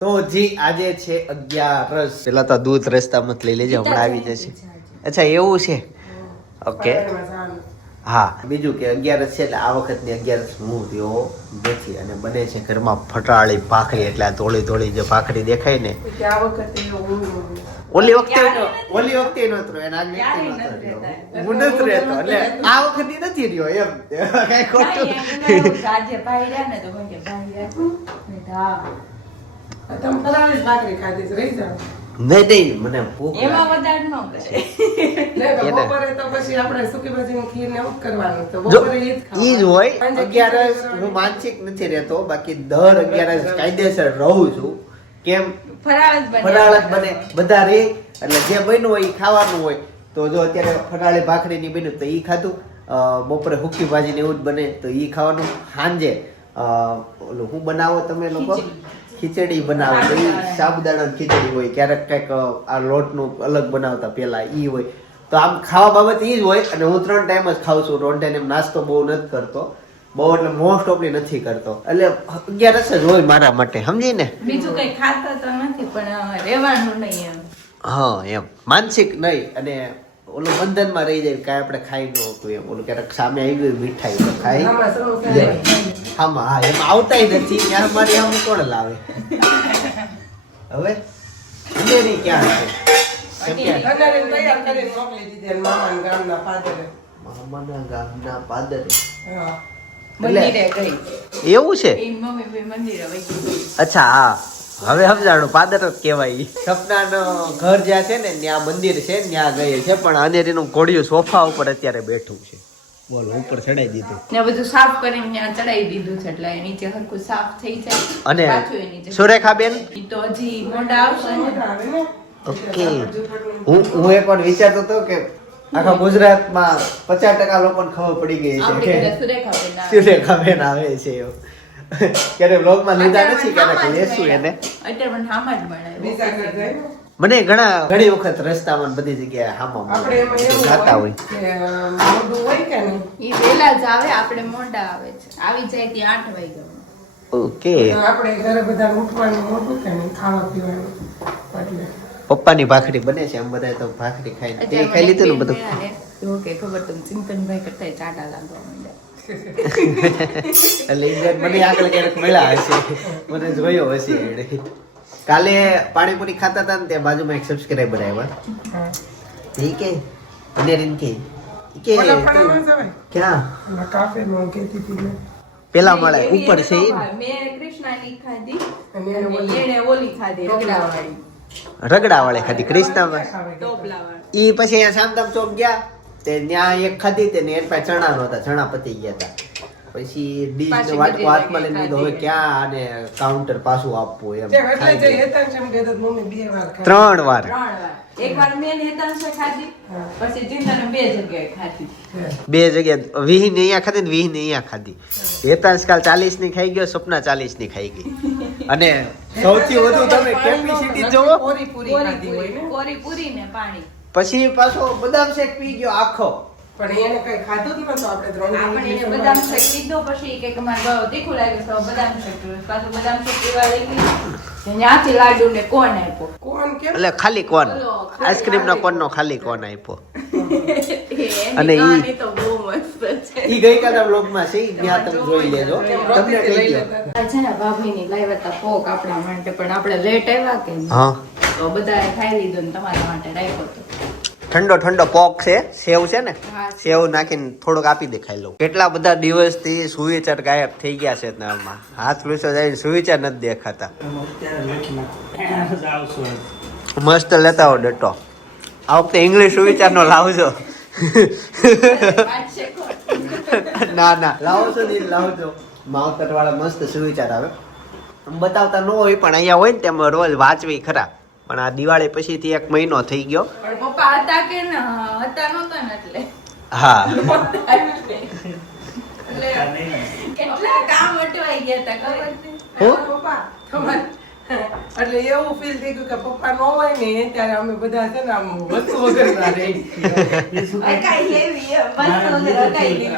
તો જી આજે છે 11 પેલા તો દૂધ રસ્તામાં લઈ લેજે હમણાં આવી જશે. અચ્છા એવું છે, ઓકે. હા બીજું કે 11 છે એટલે આ વખતની 11 હું થયો નથી અને બને છે ઘરમાં ફટાળી ભાખરી એટલે આ ધોળી ધોળી જે ભાખરી દેખાય ને ઓલી વખતે નહોતો એના હું નથી રહેતો એટલે આ વખતે નથી રહ્યો એમ કઈ ખોટું નહીં મને ભૂખ એમાં વધારે ન કરે બપોરે તો પછી આપણે સૂકી ભાજીની ખીર ને એવું કરવાનું તો બપોરે ઈ જ ખાવાનું. ઈ જ હોય 11 હું માનસિક નથી રહેતો બાકી દર 11 કાયદેસર રહું છું. કેમ ફરાળ જ બને બધા રે એટલે જે બન્યું હોય ઈ ખાવાનું હોય. તો જો અત્યારે ફરાળી ભાખરી ની બન્યું તો ઈ ખાધું, બપોરે હુકી ભાજી ને એવું જ બને તો ઈ ખાવાનું. સાંજે ઓલું હું બનાવો તમે લોકો ખીચડી બનાવો તો ઈ સાબુદાણાની ખીચડી હોય, ક્યારેક કઈક આ લોટનું અલગ બનાવતા પેલા ઈ હોય. તો આમ ખાવા બાબત ઈ જ હોય અને હું 3 ટાઈમ જ ખાઉં છું. 2 ટાઈમ નાસ્તો બહુ નથી કરતો, બહુ એટલે મોસ્ટ ઓફલી નથી કરતો. એટલે 11 જ હોય મારા માટે, સમજી ને. બીજું કઈ ખાતા તો નથી પણ રહેવાનું નહીં એમ. હા એમ માનસિક નહીં અને ઓલું બંધનમાં રહી જાય કાંઈ આપણે ખાઈ ન હોતું એમ. ઓલું ક્યારેક સામે આવી ગયું મીઠાઈ તો ખાઈ આમાં શરૂ થાય. આમાં હા એમ આવતાય નથી ત્યાં મારી આમ કોણ લાવે હવે અંધેરી ક્યાં છે કન્યાને તૈયાર કરીને મોકલી દીધી અને મામાના ગામના પાદરે. મામાના ગામના પાદરે હા. મંદિરે ગઈ એવું છે. એ મમ્મી બે મંદિરે વહી ગઈ. અચ્છા હા હવે સમજાણું પાદર જ કહેવાય. સપનાનો ઘર જ્યાં છે ને ત્યાં મંદિર છે ત્યાં ગઈ છે પણ અંધેરીનું ઘોડિયું સોફા ઉપર અત્યારે બેઠું છે. બોલ ઉપર ચડાઈ દીધું ને બધું સાફ કરીને ત્યાં ચડાઈ દીધું છે એટલે નીચે હરખું સાફ થઈ જાય. અને પાછું એ નીચે સુરેખાબેન ઈ તો હજી મોઢા આવશે ને. આવે ને ઓકે હું એક વાર વિચારતો હતો કે આખા ગુજરાતમાં 50% લોકોને ખબર પડી ગઈ છે આપણી કે ઘરે સુરેખાબેન આવે. સુરેખાબેન આવે છે એવું. ક્યારે વ્લોગમાં લીધા નથી ક્યારેક લેશું એને. અત્યારે પણ હામાં જ મળે. બીજા ઘર જાય ને. મને ઘણી વખત રસ્તામાં બધી જગ્યાએ હામાં આપણે એમાં એવું ગાતા હોય હોય. કે મોઢું હોય કે નહીં ઈ વેલા જ આવે, આપણે મોડા આવે છે. આવી જાય ત્યાં 8 વાગ્યા. ઓકે તો આપણે ઘરે બધા ઉઠવાનું મોઢું કે નહીં ખાવા પીવાનું એટલે પપ્પાની ભાખરી બને છે આમ બધા તો ભાખરી ખાઈને તે ખાઈ લીધું ને બધું. ઓકે ખબર તમને ચિંતનભાઈ કરતા ચાટા લાગવા માંડ્યા. એટલે ઈ મને આગળ ક્યારેક મળ્યા હશે, મને જોયો હશે એણે. કાલે પાણીપુરી ખાતા હતા ને ત્યાં બાજુમાં એક સબસ્ક્રાઇબર આવ્યા. હા. ઠીક હે અનેરીન કે ઓલા ફળામાં જવાય ક્યાં ઓલા કાફેમાં કહેતી હતી ને. પેલા મળે એવી ઉપર છે ઈ એને તો મેં કૃષ્ણાની ખાધી અને અને એણે ઓલી ખાધી રગડાવાળી. રગડા વાળે ખાધી ક્રિસ્તામાં. ટોપલાવાળી. ઈ પછી અહીંયા શામધામ ચોક ગયા તે ત્યાં એક ખાધી તે ને એન પાસે ચણા નહોતા, ચણા પતી ગયા હતા. પછી ડીશ પાછી વાટકો બધી હાથમાં લઈને જગ્યાએ લીધો હવે ક્યાં આને કાઉન્ટર પાછું આપવું એમ એટલે ખાઈ જે ગઈ. હેતાંશ એમ કહેતો હતો, મમ્મી 2 વાર ખાધી. 3 વાર 3 વાર. એક વાર મેં નેતાંશે ખાધી, પછી ચિંતને 2 જગ્યાએ ખાધી. બે જગ્યા વિહીન અહીંયા ખાધી ને વિહીન અહીંયા ખાધી. હેતાંશ કાલ 40 ની ખાઈ ગયો, સપના 40 ની ખાઈ ગઈ. અને સૌથી વધુ તમે કેપેસિટી જોવો પૂરી પૂરી ખાધી હોય ને. કોરી પૂરી ને પાણી. પછી પાછો બદામ શેક પી ગયો આખો. પણ એને કઈ ખાધું જ નતું. આપણે 3 આપણે દિવસ એને બદામ શેક લીધો પછી કે અમારે બહુ તીખું લાગ્યું તો બદામ શેક પીધું. પાછું બદામ શેક પીવા લઈ ગઈ. ત્યાંથી લાડુ ને કોણ આપ્યો. કોણ કેમ એટલે ખાલી કોન આઈસ્ક્રીમ નો કોન નો ખાલી કોન આપ્યો. અને ઈ- કહાની તો બહુ મસ્ત છે. ઈ ગઈકાલના વ્લોગમાં છે ઈ ત્યાં તમે જોઈ લેજો. તમને કહી દો. આ છે ને ભાભીની લાવ્યા હતા પોક આપણા માટે પણ આપણે લેટ આવ્યા કે નહીં. હા તો બધાએ ખાઈ લીધું ને તમારા માટે રાખ્યો હતો. ઠંડો પોક છે, સેવ છે ને, હા. સેવ નાખીને થોડુંક આપી દે ખાઈ લઉં. કેટલા બધા દિવસથી સુવિચાર ગાયબ થઈ ગયા છે આમાં. હાથ લૂસો જાય સુવિચાર નથી દેખાતા. મસ્ત લેતા હો ડટો. આ વખતે ઇંગ્લિશ સુવિચાર નો લાવજો. વાત છે કોણ? ના લાવજો ને લાવજો. માવતર વાળા મસ્ત સુવિચાર આવે. આમ બતાવતા ન હોય પણ અહીંયા હોય ને તેમાં રોજ વાંચવી ખરા. પણ આ દિવાળી પછીથી 1 મહિનો થઈ ગયો. પણ પપ્પા હતા કે ના હતા નહોતા ને એટલે હા એટલે કેટલા કામ અટવાઈ ગયા હતા ખબર છે? હું? પપ્પા તમારે એટલે એવું ફીલ થઈ ગયું કે પપ્પા ન હોય ને ત્યારે અમે બધા છે ને આમ વસ્તુ વગરના રહી અકાઈ લેવી એમ, વસ્તુ વગર અકાઈ લેવી.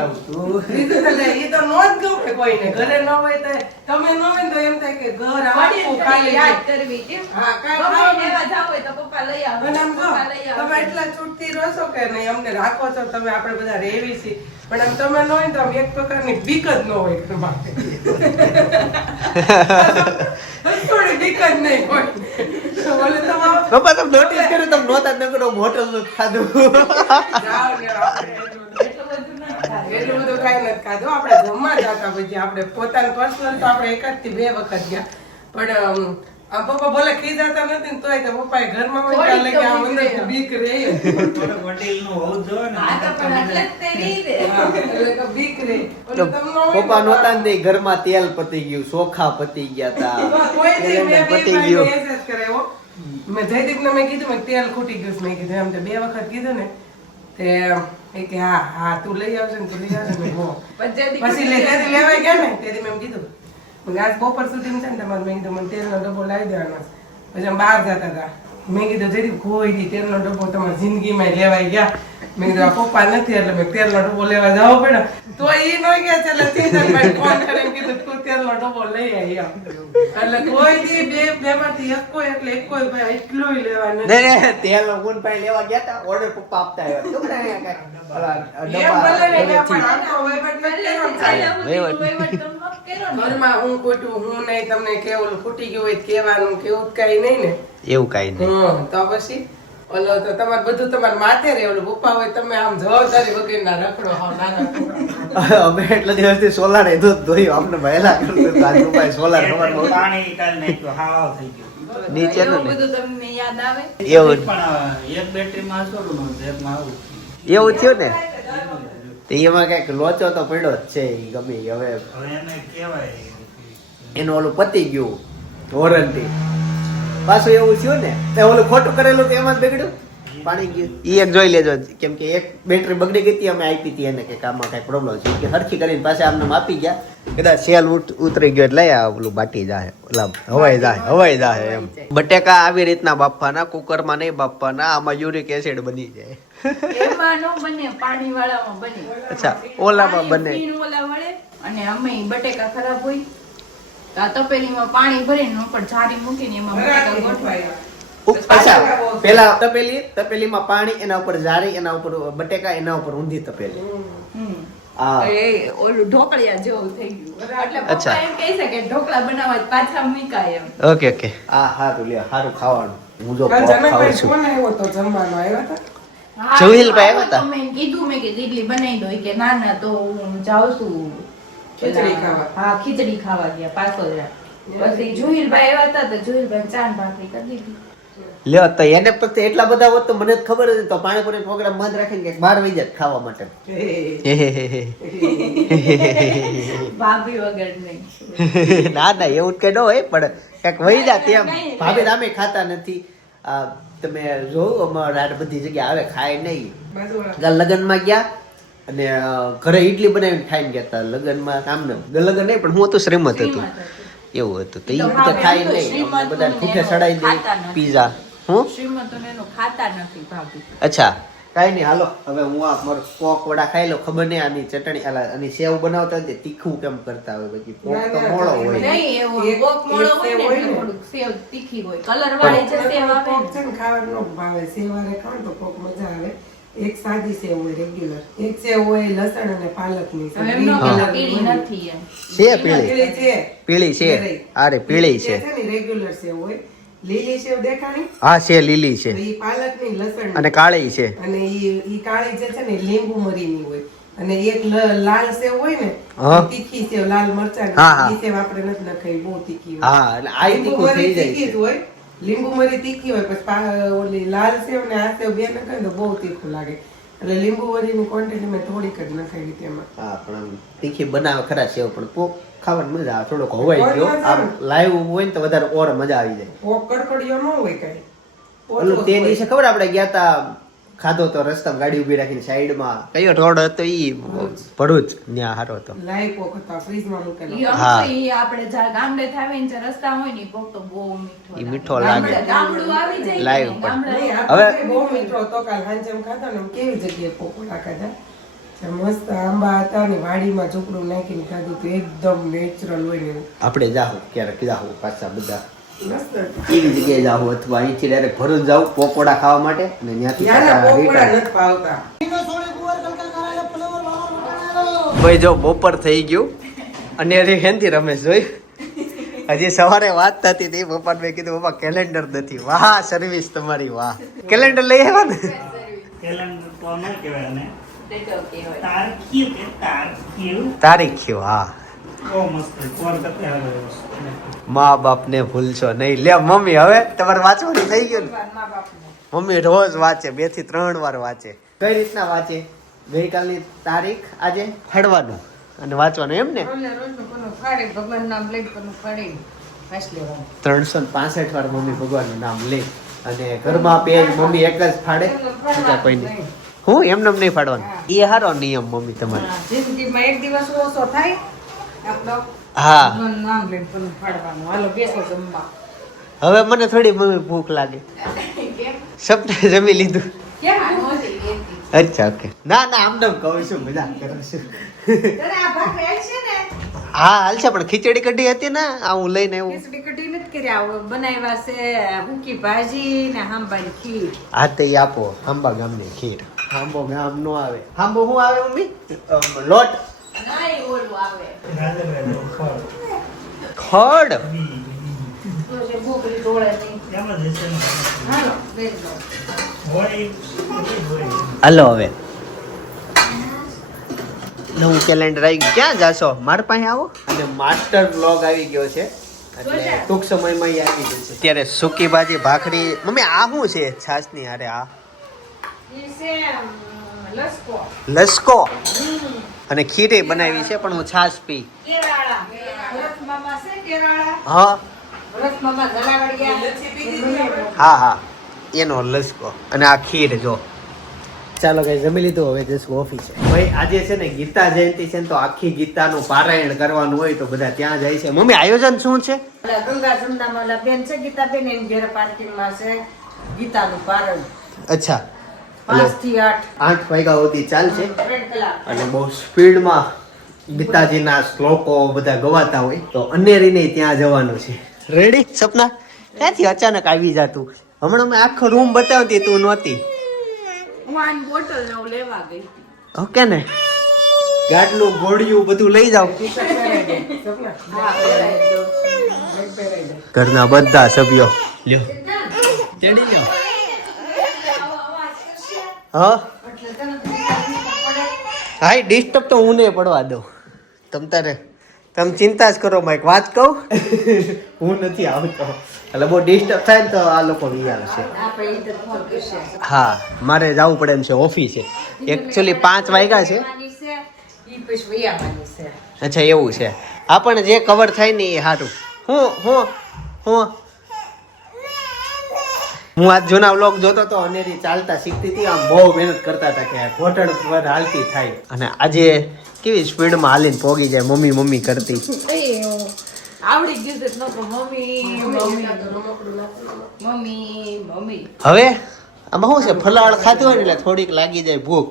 બીજું એટલે એ તો નો જ ગમે કોઈને ઘરે ન હોય તો તમે ન હોય ને તો એમ થાય કે ઘર આખું ખાલી યાદ છે. કરવી કેમ? હા, કાંઈ ગમે ખાવાનું લેવા જાવ હોય તો પપ્પા લઈ આવે. અને આમ જો, પપ્પા લઈ આવે. તમે એટલા છૂટથી રહો છો કે નહીં અમને રાખો છો તમે આપણે બધા રહેવી છીએ પણ આમ તમે ન હોય ને તો આમ એક પ્રકારની બીક જ ન હોય ઘરમાં. થોડી બીક જ નહીં હોય બોલે તમારે પપ્પા તમે નોટિસ કર્યું તમે નહોતા નકરો હોટલ નું ખાધું જાઓ ને આપણે એટલું બધું ના થાય. એટલું બધું કાંઈ નથી ખાધું આપણે જમવા જતા પછી આપણે પોતાનું પર્સનલ તો આપણે 1 થી 2 વખત ગયા પણ આ પપ્પા ભલે ખીજાતા નથી ને તોય તો પપ્પાએ ઘરમાં હોય એટલે કે આ અંદર બીક રહે હા તો પણ એટલે જ તે રહી રે. હા, એટલે તો બીક રહે તો ઓલું તમને હોય પપ્પા ને નહોતા ને ઘરમાં તેલ પતી ગયું ચોખા પતી ગયા તા કોઈ દી મેં બે પતી ભાઈને ગયું મેસેજ કર્યો. મેં જયદીપને મેં કીધું મેં તેલ ખૂટી ગયું છે. મેં કીધું એમ તે 2 વખત કીધું ને તે એ કે હા તું લઈ આવશે ને તું લઈ આવશે ને હો. પછી તેથી લેવાય ગયા ને તેથી મેં એમ કીધું મને આજ બપોર સુધી છે ને તમારે મેં કીધું મને તેલનો ડબ્બો લાવી દેવાનો છે. પછી અમે બહાર જતા હતા મેં કીધું જયદીપ કોઈ દી તેલનો ડબ્બો તમારી જિંદગીમાં લેવાય ગયા. મેં કીધું આ પપ્પા નથી એટલે મેં તેલનો ડબ્બો લેવા જવો પડ્યો તો એ ન ગયા એટલે ચેતનભાઈ ફોન કરીને કીધું તું તેલનો ડબ્બો લઈ આવી આમ. એટલે કોઈ દી બે માંથી એક કોઈ એટલે એક કોઈ ભાઈ એટલું લેવા ને નથી ને તેલ નો ગુણ ભાઈ લેવા ગયા તા ઓર્ડર પપ્પા આપતા આવ્યા તો ને કાંઈ ઓલા એમ ભલે ને ડબ્બા પણ આમ તો વહીવટ નથી કરવાનો. ઘરમાં હું ખોટું હું નહીં તમને કેવું ખૂટી ગયું હોય તો કહેવાનું કેવું કઈ નહીં ને એવું કાંઈ નહીં તો પછી ઓલો તો તમારે બધું તમારે માથે રહે ઓલું પપ્પા હોય તમે આમ જવાબદારી વગરના રખડો હાવ નાના છોકરા. અમે એટલા દિવસથી સોલાર એ દૂધ ધોયું અમને વહેલા કરતું ભાઈ સોલાર ખબર પાણી કાલ નાખ્યું હાવ થઈ ગયું નીચે એવું ને બધું તમને યાદ આવે? એવું પણ એક બેટરીમાં છોડું નતું એકમાં આવું એવું થયું ને તો એમાં કઈક લોચો તો પડ્યો જ છે ઈ ગમે ઈ. હવે હવે એને કહેવાય એનું ઓલું પતી ગયું વોરંટી પાછું એવું થયું ને તે ઓલું ખોટું કરેલું તો એમાં જ બગડ્યું પાણી ગયું ઈ એક જોઈ લેજો કેમ કે એક બેટરી બગડી ગઈ હતી અમે આપી હતી એને કે આમાં કઈ પ્રોબ્લેમ છે કે હરખી કરીને પાછા આમને આપી ગયા કદાચ સેલ ઉતરી ગયો એટલે આ ઓલું બાટી જાય ઓલા હવાઈ જાય એમ બટેકા આવી રીતના બાફવાના કુકરમાં નહીં બાફવાના આમાં યુરિક એસિડ બની જાય એમાં નો બને, પાણીવાળામાં બને. અચ્છા ઓલામાં બને પાણી પીણ ઓલા વળે અને અમે બટેકા ખરાબ હોય તો આ તપેલીમાં પાણી ભરીને ઉપર જારી મૂકીને એમાં બટેકા ગોઠવાય. અચ્છા પેલા તપેલીમાં પાણી એના ઉપર જારી એના ઉપર બટેકા એના ઉપર ઊંધી તપેલી હમ. હા એ ઓલું ઢોકળિયા જેવું થઈ ગયું એટલે અચ્છા. પપ્પા એમ કહે છે કે ઢોકળા બનાવવા જ પાછા મૂકાય એમ. ઓકે આ સારું લ્યો સારું ખાવાનું હું જો કાલ પોક ખાઉં જનકભાઈ છું ફોન આવ્યો તો જમવાનો આવ્યા હતા હા, જોહિલભાઈ આવો આવ્યા તો મેં કીધું મેં કે ઇડલી બનાવી દો કે ના ના તો હું જાઉં છું ખીચડી ખાવા. હા ખીચડી ખાવા ગયા પાછોદરા. પછી જોહિલભાઈ આવ્યા હતા તો જોહિલભાઈ ચા ને ભાખરી કરી દીધી. લ્યો તો એને પછી એટલા બધા હોત તો મને જ ખબર હતી તો પાણીપુરી પ્રોગ્રામ બંધ રાખીને કે 12 વાગ્યા જ ખાવા માટે ભાભી વગર નહીં. ના એવું કઈ ન હોય પણ કંઈક વહી જા તેમ ભાભી રામે ખાતા નથી આ તમે જોયું અમારા આ બધી જગ્યા આવે ખાય નહીં બાજુવાળા. લગ્નમાં ગયા અને ઘરે ઈડલી બનાવીને ખાઈને ગયા હતા લગ્નમાં કામ ને લગ્ન નહીં પણ હું તો શ્રીમત હતું એવું હતું તો એ બધા ખાય નહીં અમને બધા ભૂખે ચડાઈ દે પીઝા હું શ્રીમંતોને એનું ખાતા નથી ભાભી. અચ્છા કાંઈ નહીં હાલો હવે હું આ મારો પોક વડા ખાઈ લો ખબર નહીં આની ચટણી આની સેવ બનાવતા હોય તે તીખું કેમ કરતા હોય પછી પોક તો મોળો હોય નહીં એવું એક- ગોપ મોળો એક હોય સેવ ને હોય એટલે ને. થોડુંક સેવ તીખી હોય કલર વાળી જે સેવ આવે પોક ને. છે ને ખાવાનું ન ભાવે સેવારે ખાવ ને તો પોક મજા આવે એક સાદી સેવ હોય રેગ્યુલર એક સેવ હોય લસણ અને પાલકની તો એમનો કલર પીળી નથી એમ. છે પીળી પીળી છે પીળી છે અરે પીળી છે ને રેગ્યુલર સેવ હોય લીલી સેવ દેખાણી હા છે લીલી છે તો ઈ પાલકની લસણ અને કાળી છે અને ઈ કાળી જે છે ને લીંબુ મરીની હોય અને એક લાલ સેવ હોય ને હા. ઈ તીખી સેવ લાલ મરચાં હા, હા. ઈ સેવ આપણે નથી નખાઈ બહુ તીખી હોય હા એટલે આ લીંબુ તીખું મરી થઈ જાય તીખી જ છે હોય લીંબુ મરી તીખી હોય પછી ઓલી લાલ સેવ ને આ સેવ બે નખાય તો બહુ તીખું લાગે એટલે લીંબુ મરીની ક્વોન્ટિટી મેં થોડીક જ નખાવી તેમાં હા પણ આમ તીખી બનાવે ખરા સેવ પણ પોક ખાવાની મજા આવે થોડોક હવાઈ ગયો આમ લાઈવ હોય ને તો વધારે ઓર મજા આવી જાય પોક કડકડીયો ન હોય કઈ ઓલું તે દિવસે ખબર આપણે ગયા તા ખાધો તો રસ્તામાં ગાડી ઊભી રાખીને સાઈડમાં કયો રોડ હતો ઈ ભરૂચ ત્યાં હારો હતો લાઈવ કોક હતા ફ્રીજમાં મૂકેલો. હા. ઈ આપણે જ્યાં ગામડે થાવીને જે રસ્તા હોય ને ઈ કોક તો બહુ મીઠો ઈ મીઠો લાગે. ગામડું આવી જાય લાઈવ ને, પર. ગામડે નહીં, આ હવે- તો બહુ મીઠો હતો. કાલ સાંજે એમ ખાધા ને એમ કેવી જગ્યાએ પકોડા ખાધા. જે મસ્ત આંબા હતા ને વાડીમાં ઝૂંપડું નાખીને ખાધું તો એકદમ નેચરલ હોય ને એવું. આપણે જાહું ક્યારેક જાહું પાછા બધા મસ્ત હતું. એવી જગ્યાએ જાહું અથવા અહીંથી ડાયરેક્ટ ભરૂચ જાવું પકોડા ખાવા માટે અને ત્યાંથી ત્યાંના પાછા પકોડા return. નથી ભાવતા. ભાઈ જો બપોર થઈ ગયું અને હજી હેનથી રમેશ જોઈ હજી સવારે વાત થતી હતી પપ્પાને મેં કીધું પપ્પા કેલેન્ડર નથી વાહ સર્વિસ તમારી વાહ કેલેન્ડર લઈ આવ્યા ને કેલેન્ડર તો ન કહેવાય ને તે તો કહેવાય. તારખી કે તારખી તારીખ હા બહુ મસ્ત કોર કરતે આવે વસ્તુ. મા બાપ ને ભૂલશો નહીં લે મમ્મી હવે તમારે વાંચવાનું થઈ ગયું ને મા બાપને. મમ્મી રોજ વાંચે 2 થી 3 વાર વાંચે કઈ રીતના વાંચે ગઈકાલની તારીખ આજે ફાડવાનું અને વાંચવાનું એમ ને રોજે રોજનું કોનું ફાડે, ભગવાનનું નામ લઈને કોનું ફાડે, વાંચી લેવાનું. 365 વાર મમ્મી ભગવાનનું નામ લે અને ઘરમાં પેજ મમ્મી એક જ ફાડે બીજા કોઈ નહીં હું એમને નહીં ફાડવાનું એ હારો નિયમ મમ્મી તમારો હા, જિંદગીમાં એક દિવસ ઓછો થાય આપણો હા ભગવાનનું નામ લઈને કોનું ફાડવાનું. હાલો બેસો જમવા. હવે મને થોડી મમ્મી ભૂખ લાગે કેમ? સપને જમી લીધું કેમ આ નહોતી કહેતી? અચ્છા ઓકે ના ના આમ નામ કહું છું મજાક કરું છું તને આ ભાખરી આવી છે ને? હા હાલ છે પણ ખીચડી કઢી હતી ને આ હું લઈને આવ્યો ખીચડી કઢી નથી કર્યા. હવે બનાવ્યા છે હુકી ભાજી ને હાંભાની ખીર. હા તે ઈ આપો આંબા ગામની ખીર આંબો ગામ નો આવે આંબો શું આવે મમ્મી લોટ ના ઈ ઓલું આવે. રાજગરાજ ખોળ. ખડ બી. તો જે ભૂખરી તોડે નહીં. એમ જ હશે ને. હાલો લઈ લો. હોય એ હોય. હાલો હવે નવું કેલેન્ડર આવી ગયું ક્યાં જાશો મારા પાસે આવો અને માસ્ટર બ્લોગ આવી ગયો છે એટલે ટૂંક સમયમાં ઈ આવી ગયું છે અત્યારે સૂકી ભાજી ભાખરી મમ્મી આ શું છે છાશની અરે આ ઈ છે લસકો. લસકો અને ખીરી બનાવી છે પણ હું છાશ પી કેરાળા. ભરત મામા છે કેરાળા. હા ભરત મામા ઝાલાવાડિયા. હા હા એનો લસકો અને આ ખીર જો ચાલો કઈ જમી લીધું હવે જશું ઓફિસે ભાઈ આજે છે ને ગીતા જયંતિ છે ને તો આખી ગીતાનું પારાયણ કરવાનું હોય તો બધા ત્યાં જાય છે મમ્મી આયોજન શું છે ઓલા ગંગા જમનામાં ઓલા બેન છે ગીતાબેન એની ઘેર પાર્કિંગમાં છે ગીતાનું પારણ. અચ્છા 5 થી 8 8 વાગ્યા સુધી ચાલશે 3 કલાક. અને બહુ સ્પીડમાં ગીતાજીના શ્લોકો બધા ગવાતા હોય તો અનેરીને ત્યાં જવાનું છે રેડી સપના ક્યાંથી અચાનક આવી જાતું હમણાં મેં આખો રૂમ બતાવતી તું નહોતી હું આની બોટલ ને હું લેવા ગઈ હતી. ઓકે ને ગાડલું ગોળિયું બધું લઈ જાવ ટી-શર્ટ પહેરાઈ દે. સપના. હા, પહેરાવી દઉં. બેગ પહેરાઈ દે. ઘરના બધા સભ્યો લ્યો ચડી લ્યો હા હા ડિસ્ટર્બ તો હું નહીં પડવા દઉં તમે ચિંતા જ કરો માં એક વાત કહું હું નથી આવતો એટલે બહુ ડિસ્ટર્બ થાય ને તો આ લોકો વિચાર છે આપણે ઈ તો ફોન કરશે. હા મારે જવું પડે એમ છે ઓફિસે એકચ્યુઅલી 5 વાગ્યા છે ઈ પછી વૈયાવાની છે. અચ્છા એવું છે આપણને જે કવર થાય ને એ સારું હું આજ જૂના વ્લોગ જોતો તો અનેરી ચાલતા શીખતી હતી આમ બહુ મહેનત કરતા હતા કે ઘોટણ પર હાલતી થાય અને આજે કેવી સ્પીડમાં હાલીને પોગી જાય મમ્મી મમ્મી કરતી આવડી ગયું છે તો મમ્મી મમ્મી રમકડું નાખવાનું. મમ્મી મમ્મી હવે આમાં શું છે ફલાળ ખાતી હોય ને એટલે થોડીક લાગી જાય ભૂખ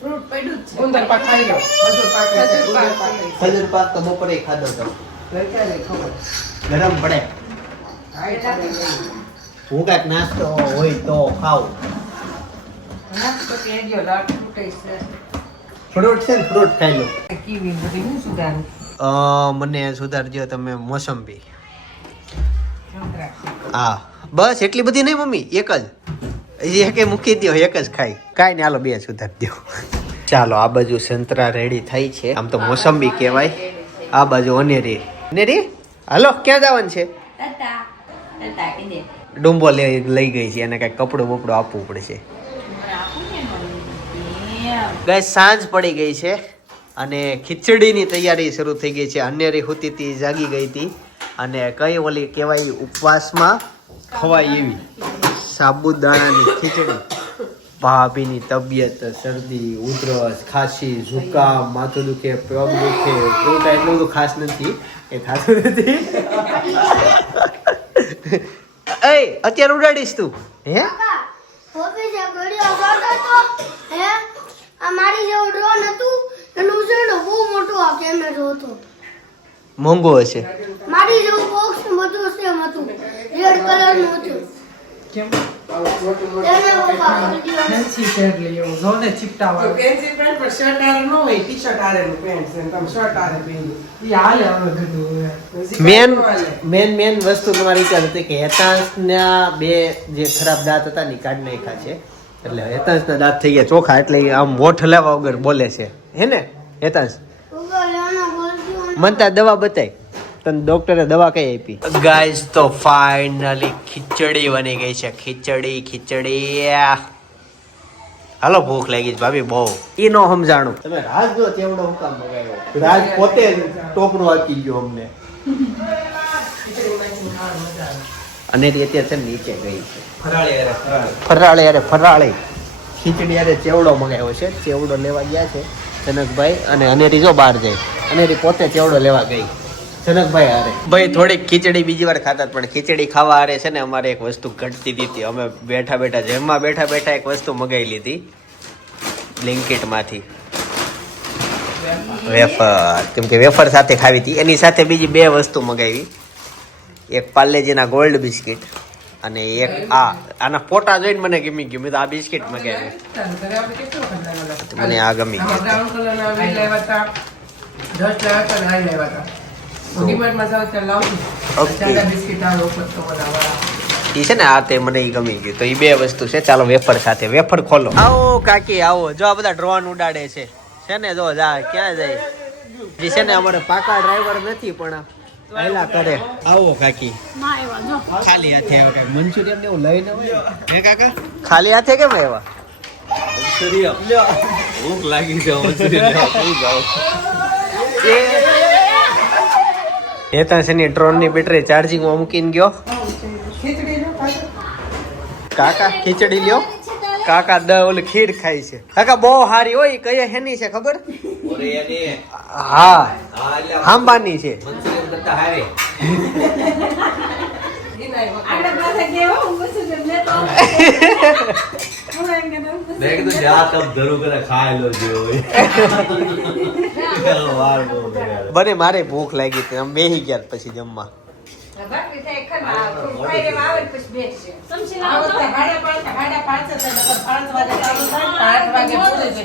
ફ્રૂટ પડ્યું જ છે. ગુંદર પાક ખાઈ લો. ખજૂર પાક ખાઈ લો. ગુંદર પાક ખાઈ લો. ખજૂર પાક તો બપોરે ખાધો તો ક્યારે ખબર? ગરમ પડે હા, એ ખાઈ લો. હું કાંઈક નાસ્તો હોય તો ખાવ નાસ્તો કે ગયો, લાટ ફૂટે છે. ફ્રૂટ છે ને ફ્રૂટ ખાઈ લો કીવી બધી હું સુધારું. મને સુધારજો તમે મોસંબી સંતરા. હા બસ એટલી બધી નહીં મમ્મી એક જ એક મૂકી દો એક જ ખાઈ કાંઈ નહીં હાલો 2 સુધારી દો ચાલો આ બાજુ સંતરા રેડી થઈ છે આમ તો મોસંબી કહેવાય આ બાજુ અનેરી અનેરી હાલો ક્યાં જવાનું છે તાતા તાતા કીધે ડુંબો લઈ ગઈ છે એને કાંઈક કપડું બપડું આપવું પડશે મને આપું ને મમ્મી એમ. ગાય સાંજ પડી ગઈ છે અને ખીચડીની તૈયારી શરૂ થઈ ગઈ છે અનેરી હુતીતી જાગી ગઈ હતી અને કઈ ઓલી કહેવાય ઉપવાસમાં ખવાય એવી સાબુદાણાની ખીચડી ભાભીની તબિયત શરદી ઉધરસ ખાંસી ઝુકામ માથું દુખે પગ દુખે એવું કાંઈ એટલું બધું ખાસ નથી એ થતું નથી એ અત્યારે ઉડાડીશ તું હે ઓફિસે ઘડિયો કરતો તો હે આ મારી જેવો ડ્રોન હતું એનું ઉછેરનો બહુ મોટો આ કેમેરો હતો મોંઘો હશે મારી જેવું બોક્સ બધું સેમ હતું રેડ કલરનું હતું કેમ એને પપ્પા વિડિયો ફેન્સી શર્ટ લઈ આવો જો ને ચિપટાવા ફેન્સી પેન્ટ પર શર્ટ આરે ન હોય ટી-શર્ટ આરેનું પેન્ટ છે તમે શર્ટ આરે પહેરી ઈ હાલે હવે બધું મેન વસ્તુ તમારી વિચાર હતી કે હેતાંશના બે જે ખરાબ દાંત હતા ને કાઢ નાખ્યા છે એટલે હેતાંશના દાંત થઈ ગયા ચોખા એટલે આમ મોઠ લેવા વગર બોલે છે હે ને હેતાંશ ઉગો લેવાનો બોલજો મનતા દવા બતાય તને ડોક્ટરે દવા કઈ આપી ગાઈસ તો ફાઇનલી ખીચડી બની ગઈ છે ખીચડી હાલો ભૂખ લાગી છે ભાભી બહુ ઈ નો સમજાણું તમે રાજ જો ચેવડો હું કામ મગાવ્યો રાજ પોતે ટોપરું આપી ગયો અમને અને અત્યારે છે નીચે ગઈ છે ફરાળી ખીચડી યારે ચેવડો મગાવ્યો છે ચેવડો લેવા ગયા છે જનકભાઈ અને અનેરી જો બહાર જાય અનેરી પોતે ચેવડો લેવા ગઈ જનકભાઈ હારે ભાઈ થોડીક ખીચડી બીજી વાર ખાતા પણ ખીચડી ખાવા હારે છે ને અમારે એક વસ્તુ ઘટતી હતી અમે બેઠા જેમમાં બેઠા એક વસ્તુ મગાવી લીધી બ્લિંકિટ માંથી વેફર કેમ કે વેફર સાથે ખાવી હતી એની સાથે બીજી બે વસ્તુ મગાવી એક પાર્લેજીના ગોલ્ડ બિસ્કિટ અને એક આના ફોટા જોઈને મને ગમી ગયું મેં તો આ બિસ્કિટ મગાવી મને આ ગમી ગયું બ્રાઉન કલરના વી લેવા હતા 10 લેવા હતા ને 9 લેવા હતા ડીમાર્ટમાં જાવ ત્યાં લાવું ચાલા બિસ્કિટ આ ઉપર તો બનાવવા ઈ છે ને આ તે મને ઈ ગમી ગયું તો ઈ બે વસ્તુ છે ચાલો વેફર સાથે વેફર ખોલો આવો કાકી આવો જો આ બધા ડ્રોન ઉડાડે છે ને જો જા ક્યાં જાય જી છે ને અમારે પાકા ડ્રાઈવર નથી પણ પહેલા કરે આવો કાકી ખાલી હાથે આવે કઈ મંચુરિયન ને એવું લઈને હોય હે કાકા ખાલી હાથે કેમ આવ્યા મંચુરિયન ભૂખ લાગી છે મંચુરિયન ખાઈ જાવ એ તો છે ને ડ્રોન ની બેટરી ચાર્જિંગ માં મૂકીને ગયો ખીચડી નો પાછો કાકા ખીચડી લ્યો કાકા ઓલી ખીર ખાય છે કાકા બહુ સારી હોય કઈ હેની છે ખબર હા હાંબાની છે બને મારે ભૂખ લાગી હતી આમ બેહી ગયા પછી જમવા બાકી થાય ખરા ખાઈ રેવા આવે પછી બેસશે સમજી લાવો તો 5:30 વાગે ચાલુ થાય 8 વાગે પૂરે છે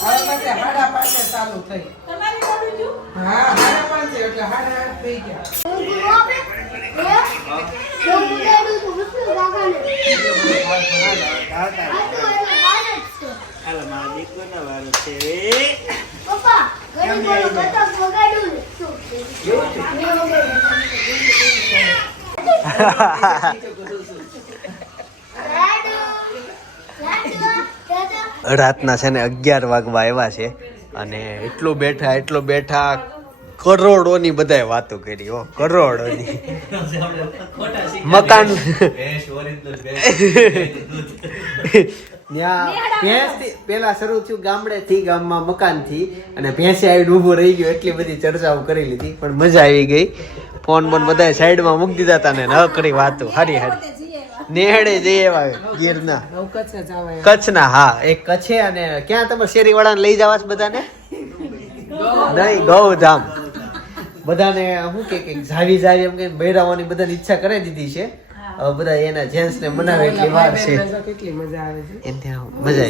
હવે પછી 5:30 ચાલુ થઈ તમારી ગાડી જો હા 5:30 એટલે 8:30 થઈ ગયા હું બગાડું તો મુશ્કેલ કાકાને હાલો મારા દીકરાનો વારો છે પપ્પા ઘડી બોલો બતા બગાડું રાતના છે ને 11 વાગવા આવ્યા છે અને એટલો બેઠા કરોડોની બધાય વાતો કરી હો કરોડોની મકાન પેલા શરૂ થયું ગામડે થી ગામમાં મકાન થી અને ભેંસે આવીને ઉભો રહી ગયો એટલી બધી ચર્ચાઓ કરી લીધી પણ મજા આવી ગઈ ફોન બધા સાઈડ માં મૂકી દીધા હતા ને ન કરી વાતો હારી નેહડે જઈએ એવા ગીરના કચ્છના હા એક કચ્છે અને ક્યાં તમે શેરી વાળાને લઈ જવા છે બધાને નહીં ગૌધામ બધાને શું કે જાવી એમ કે બૈરાવાની બધાની ઈચ્છા કરી દીધી છે હવે બધા એના જેન્ટ્સ ને મનાવે એટલી વાર છે કેટલી મજા આવે છે એને ત્યાં મજા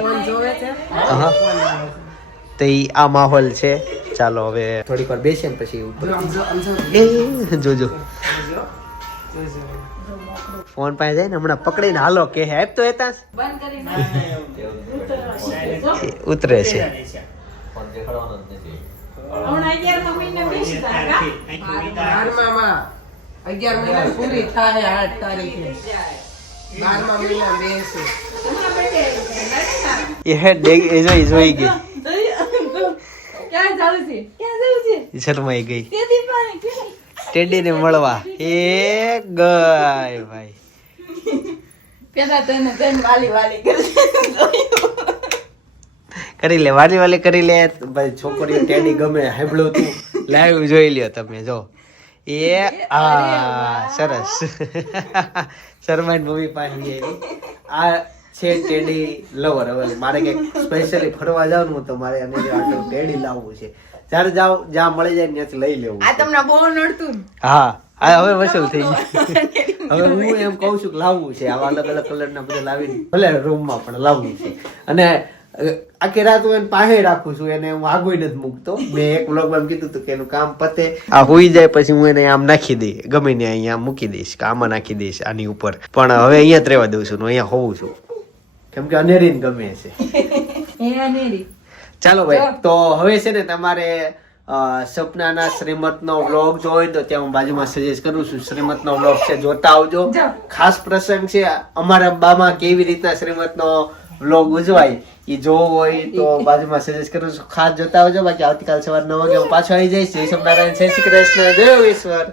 ફોન જોવે છે આવી તો ઈ આ માહોલ છે ચાલો હવે થોડીક વાર બેસીએ ને પછી ઉપર જોજો ફોન પાસે જાય ને હમણાં પકડીને હાલો કે આપ તો એતા બંધ કરીને ઉતરે છે હમણાં 11 મહિના બેસી તા 11 મહિના પૂરી થાય 8 તારીખે 12મા મહિના બેસે એ હે જોઈ ગઈ ક્યાં જાવ છે શરમાઈ ગઈ ટેડીને મળવા એ ગઈ ભાઈ પેલા તો એને તેમ વાલી વાલી કરી લે વાલી વાલી કરી લે ભાઈ છોકરીઓ ટેડી ગમે હાંભળ્યું તું લાઈવ જોઈ લ્યો તમે જો એ આ સરસ શર્માન મૂવી પાસે આ છે ટેડી લવર. હવે મારે કંઈક સ્પેશિયલી ફરવા જવાનું તો મારે અને આટલું ટેડી લાવવું છે. જ્યારે જાવ જ્યાં મળી જાય ત્યાંથી લઈ લેવું આ તમને બહુ નડતું ને. હા આ હવે વસૂલ થઈ ગયું. હવે હું એમ કઉ છું કે લાવવું છે આવા અલગ અલગ કલરના બધા લાવીને ભલે રૂમમાં પણ લાવવું છે. અને આખી રાત હું એને પાસે રાખું છું, એને હું આગળ નથી મૂકતો. મેં એક વ્લોગમાં કીધું હતું કે એનું કામ પતે આ હોઈ જાય પછી હું એને આમ નાખી દઈ, ગમે ને અહીંયા મૂકી દઈશ કે આમાં નાખી દઈશ આની ઉપર. પણ હવે અહીંયા જ રહેવા દઉં છું, અહીંયા હોઉં છું કેમ કે અનેરીને ગમે છે. એ અનેરી. ચાલો ભાઈ, તો હવે છે ને તમારે સપનાના શ્રીમતનો વ્લોગ જોઈ તો ત્યાં હું બાજુમાં સજેસ્ટ કરું છું. શ્રીમતનો વ્લોગ છે, જોતા આવજો. ખાસ પ્રસંગ છે અમારા બામાં કેવી રીતના શ્રીમતનો વ્લોગ ઉજવાય એ જોવો હોય તો બાજુમાં સજેસ્ટ કરું છું, ખાસ જોતા આવજો. બાકી આવતીકાલ સવાર 9 વાગે હું પાછો આવી જઈશ. જય સ્વામિનારાયણ, જય શ્રી કૃષ્ણ, જય વિશ્વર.